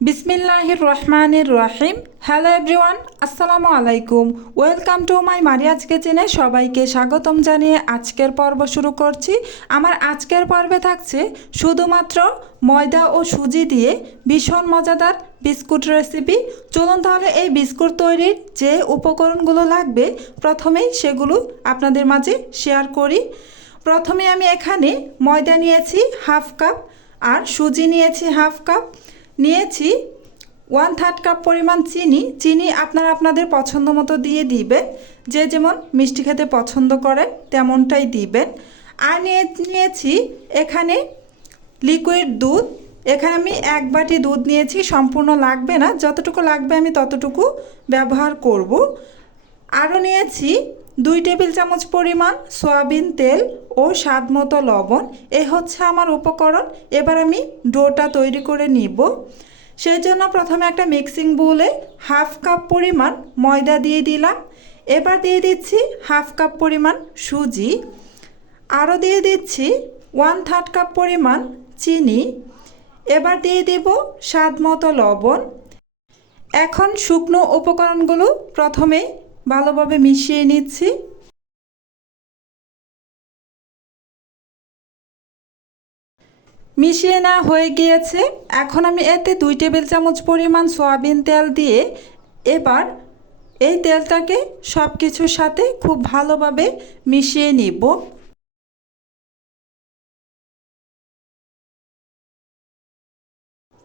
বিসমিল্লাহির রহমানির রহিম। Hello everyone আসসালামু আলাইকুম। ওয়েলকাম টু মাই মারিয়াজ কিচেনে সবাইকে স্বাগতম জানিয়ে আজকের পর্ব শুরু করছি। আমার আজকের পর্বে থাকছে শুধুমাত্র ময়দা ও সুজি দিয়ে ভীষণ মজাদার বিস্কুট রেসিপি চলুন তাহলে এই বিস্কুট তৈরির যে উপকরণগুলো লাগবে, প্রথমেই সেগুলো আপনাদের মাঝে শেয়ার করি। প্রথমে আমি এখানে ময়দা নিয়েছি হাফ কাপ আর সুজি নিয়েছি হাফ কাপ। নিয়েছি ওয়ান থার্ড কাপ পরিমাণ চিনি। চিনি আপনারা আপনাদের পছন্দ মতো দিয়ে দিবেন। যে যেমন মিষ্টি খেতে পছন্দ করেন তেমনটাই দিবেন। আর নিয়ে, নিয়েছি এখানে লিকুইড দুধ। এখানে আমি এক বাটি দুধ নিয়েছি, সম্পূর্ণ লাগবে না। যতটুকু লাগবে আমি ততটুকু ব্যবহার করব। আরও নিয়েছি দুই টেবিল চামচ পরিমাণ সয়াবিন তেল ও স্বাদ মতো লবণ, এ হচ্ছে আমার উপকরণ। এবার আমি ডোটা তৈরি করে নিব। সেই জন্য প্রথমে একটা মিক্সিং বোলে হাফ কাপ পরিমাণ ময়দা দিয়ে দিলাম। এবার দিয়ে দিচ্ছি হাফ কাপ পরিমাণ সুজি। আরও দিয়ে দিচ্ছি ওয়ান থার্ড কাপ পরিমাণ চিনি। এবার দিয়ে দেব স্বাদ মতো লবণ। এখন শুকনো উপকরণগুলো প্রথমে ভালোভাবে মিশিয়ে নিচ্ছি। মিশিয়ে না হয়ে গিয়েছে। এখন আমি এতে দুই টেবিল চামচ পরিমাণ সয়াবিন তেল দিয়ে এবার এই তেলটাকে সব কিছুর সাথে খুব ভালোভাবে মিশিয়ে নিব।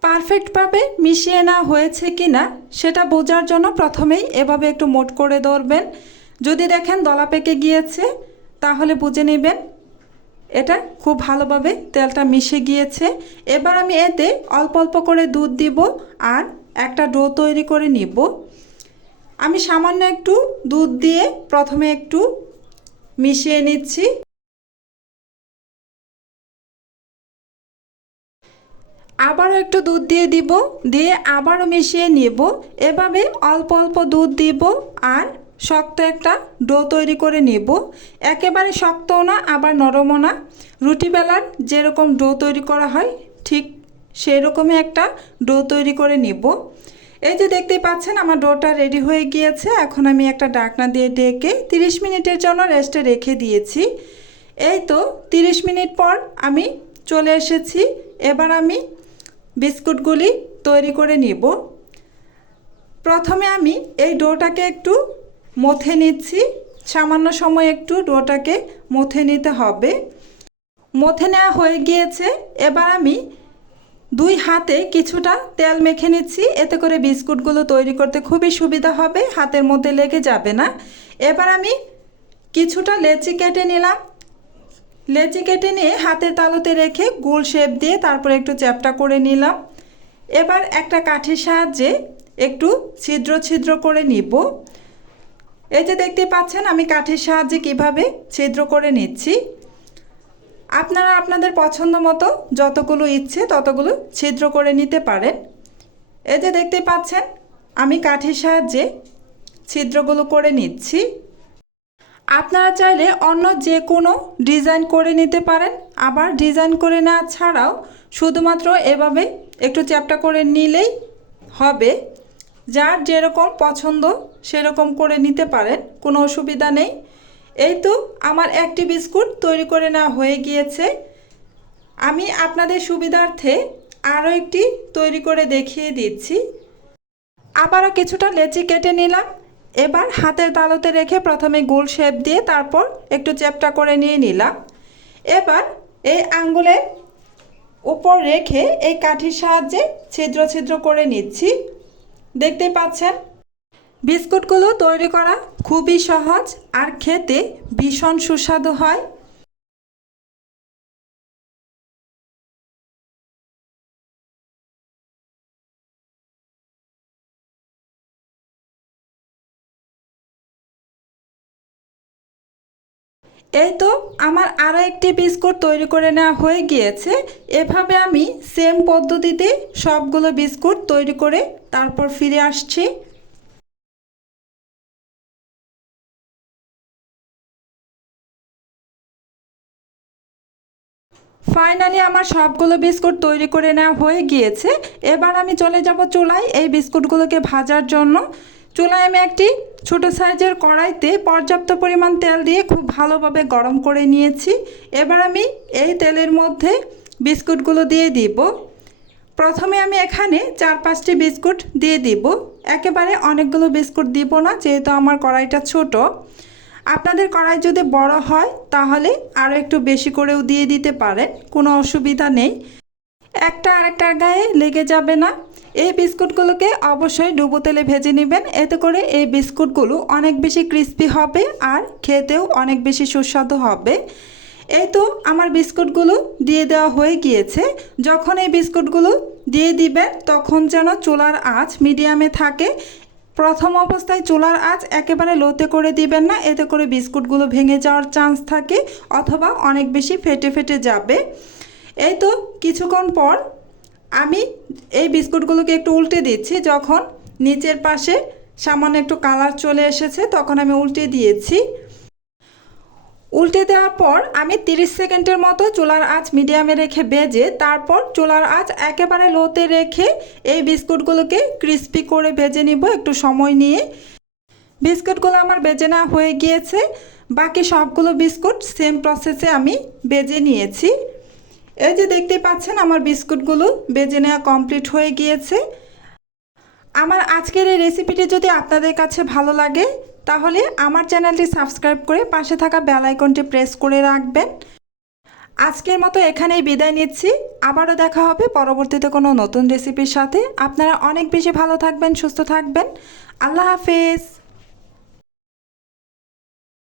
পারফেক্টভাবে মিশিয়ে না হয়েছে কি না, সেটা বোঝার জন্য প্রথমেই এভাবে একটু মোট করে ধরবেন। যদি দেখেন দলা পেকে গিয়েছে, তাহলে বুঝে নেবেন এটা খুব ভালোভাবে তেলটা মিশে গিয়েছে। এবার আমি এতে অল্প অল্প করে দুধ দিব আর একটা ডো তৈরি করে নিব। আমি সামান্য একটু দুধ দিয়ে প্রথমে একটু মিশিয়ে নিচ্ছি। আবারও একটু দুধ দিয়ে দিব, দিয়ে আবারও মিশিয়ে নেব। এভাবে অল্প অল্প দুধ দিব আর শক্ত একটা ডো তৈরি করে নেব। একেবারে শক্তও না, আবার নরমও না। রুটি বেলার যেরকম ডো তৈরি করা হয়, ঠিক সেই রকমই একটা ডো তৈরি করে নেব। এই যে দেখতেই পাচ্ছেন, আমার ডোটা রেডি হয়ে গিয়েছে। এখন আমি একটা ডাকনা দিয়ে ডেকে 30 মিনিটের জন্য রেস্টে রেখে দিয়েছি। এই তো 30 মিনিট পর আমি চলে এসেছি। এবার আমি বিস্কুটগুলি তৈরি করে নিব। প্রথমে আমি এই ডোটাকে একটু মথে নিচ্ছি। সামান্য সময় একটু ডোটাকে মথে নিতে হবে। মথে নেওয়া হয়ে গিয়েছে। এবার আমি দুই হাতে কিছুটা তেল মেখে নিচ্ছি। এতে করে বিস্কুটগুলো তৈরি করতে খুবই সুবিধা হবে। হাতের মধ্যে লেগে যাবে না। এবার আমি কিছুটা লেচি কেটে নিলাম। লেচি কেটে নিয়ে হাতের তালুতে রেখে গোল শেপ দিয়ে তারপরে একটু চ্যাপটা করে নিলাম। এবার একটা কাঠির সাহায্যে একটু ছিদ্র ছিদ্র করে নিব। এই যে দেখতে পাচ্ছেন, আমি কাঠির সাহায্যে কীভাবে ছিদ্র করে নিচ্ছি। আপনারা আপনাদের পছন্দ মতো যতগুলো ইচ্ছে ততগুলো ছিদ্র করে নিতে পারেন। এই যে দেখতে পাচ্ছেন, আমি কাঠির সাহায্যে ছিদ্রগুলো করে নিচ্ছি। আপনারা চাইলে অন্য যে কোনো ডিজাইন করে নিতে পারেন। আবার ডিজাইন করে নেওয়া ছাড়াও শুধুমাত্র এভাবে একটু চ্যাপটা করে নিলেই হবে। যার যেরকম পছন্দ সেরকম করে নিতে পারেন, কোনো অসুবিধা নেই। এই তো আমার একটি বিস্কুট তৈরি করে নেওয়া হয়ে গিয়েছে। আমি আপনাদের সুবিধার্থে আরও একটি তৈরি করে দেখিয়ে দিচ্ছি। আবারও কিছুটা লেচি কেটে নিলাম। এবার হাতের তালুতে রেখে প্রথমে গোল শেপ দিয়ে তারপর একটু চ্যাপটা করে নিয়ে নিলাম। এবার এই আঙ্গুলের উপর রেখে এই কাঠির সাহায্যে ছিদ্র ছিদ্র করে নিচ্ছি। দেখতে পাচ্ছেন? বিস্কুটগুলো তৈরি করা খুবই সহজ আর খেতে ভীষণ সুস্বাদু হয়। এই তো আমার আরও একটি বিস্কুট তৈরি করে নেওয়া হয়ে গিয়েছে। এভাবে আমি সেম পদ্ধতিতে সবগুলো বিস্কুট তৈরি করে তারপর ফিরে আসছি। ফাইনালি আমার সবগুলো বিস্কুট তৈরি করে নেওয়া হয়ে গিয়েছে। এবার আমি চলে যাব চুলায় এই বিস্কুটগুলোকে ভাজার জন্য। চুলায় আমি একটি ছোট সাইজের কড়াইতে পর্যাপ্ত পরিমাণ তেল দিয়ে খুব ভালোভাবে গরম করে নিয়েছি। এবার আমি এই তেলের মধ্যে বিস্কুটগুলো দিয়ে দিব। প্রথমে আমি এখানে চার পাঁচটি বিস্কুট দিয়ে দিব। একেবারে অনেকগুলো বিস্কুট দিব না, যেহেতু আমার কড়াইটা ছোট। আপনাদের কড়াই যদি বড় হয়, তাহলে আরও একটু বেশি করেও দিয়ে দিতে পারেন, কোনো অসুবিধা নেই। একটা আরেকটার গায়ে লেগে যাবে না। এই বিস্কুটগুলোকে অবশ্যই ডুবো তেলে ভেজে নেবেন। এতে করে এই বিস্কুটগুলো অনেক বেশি ক্রিস্পি হবে আর খেতেও অনেক বেশি সুস্বাদু হবে। এই তো আমার বিস্কুটগুলো দিয়ে দেওয়া হয়ে গিয়েছে। যখন এই বিস্কুটগুলো দিয়ে দিবেন, তখন যেন চুলার আঁচ মিডিয়ামে থাকে। প্রথম অবস্থায় চুলার আঁচ একেবারে লোতে করে দিবেন না, এতে করে বিস্কুটগুলো ভেঙে যাওয়ার চান্স থাকে অথবা অনেক বেশি ফেটে ফেটে যাবে। এই তো কিছুক্ষণ পর আমি এই বিস্কুটগুলোকে একটু উল্টে দিচ্ছি। যখন নিচের পাশে সামান্য একটু কালার চলে এসেছে, তখন আমি উল্টে দিয়েছি। উল্টে দেওয়ার পর আমি 30 সেকেন্ডের মতো চুলার আঁচ মিডিয়ামে রেখে বেজে, তারপর চুলার আঁচ একেবারে লোতে রেখে এই বিস্কুটগুলোকে ক্রিস্পি করে ভেজে নিব একটু সময় নিয়ে। বিস্কুটগুলো আমার বেজে নেওয়া হয়ে গিয়েছে। বাকি সবগুলো বিস্কুট সেম প্রসেসে আমি বেজে নিয়েছি। এই যে দেখতে পাচ্ছেন, আমার বিস্কুটগুলো বেজে নেওয়া কমপ্লিট হয়ে গিয়েছে। আমার আজকের এই রেসিপিটি যদি আপনাদের কাছে ভালো লাগে, তাহলে আমার চ্যানেলটি সাবস্ক্রাইব করে পাশে থাকা বেল আইকনটি প্রেস করে রাখবেন। আজকের মতো এখানেই বিদায় নিচ্ছি। আবারও দেখা হবে পরবর্তীতে কোনো নতুন রেসিপির সাথে। আপনারা অনেক বেশি ভালো থাকবেন, সুস্থ থাকবেন। আল্লাহ হাফেজ।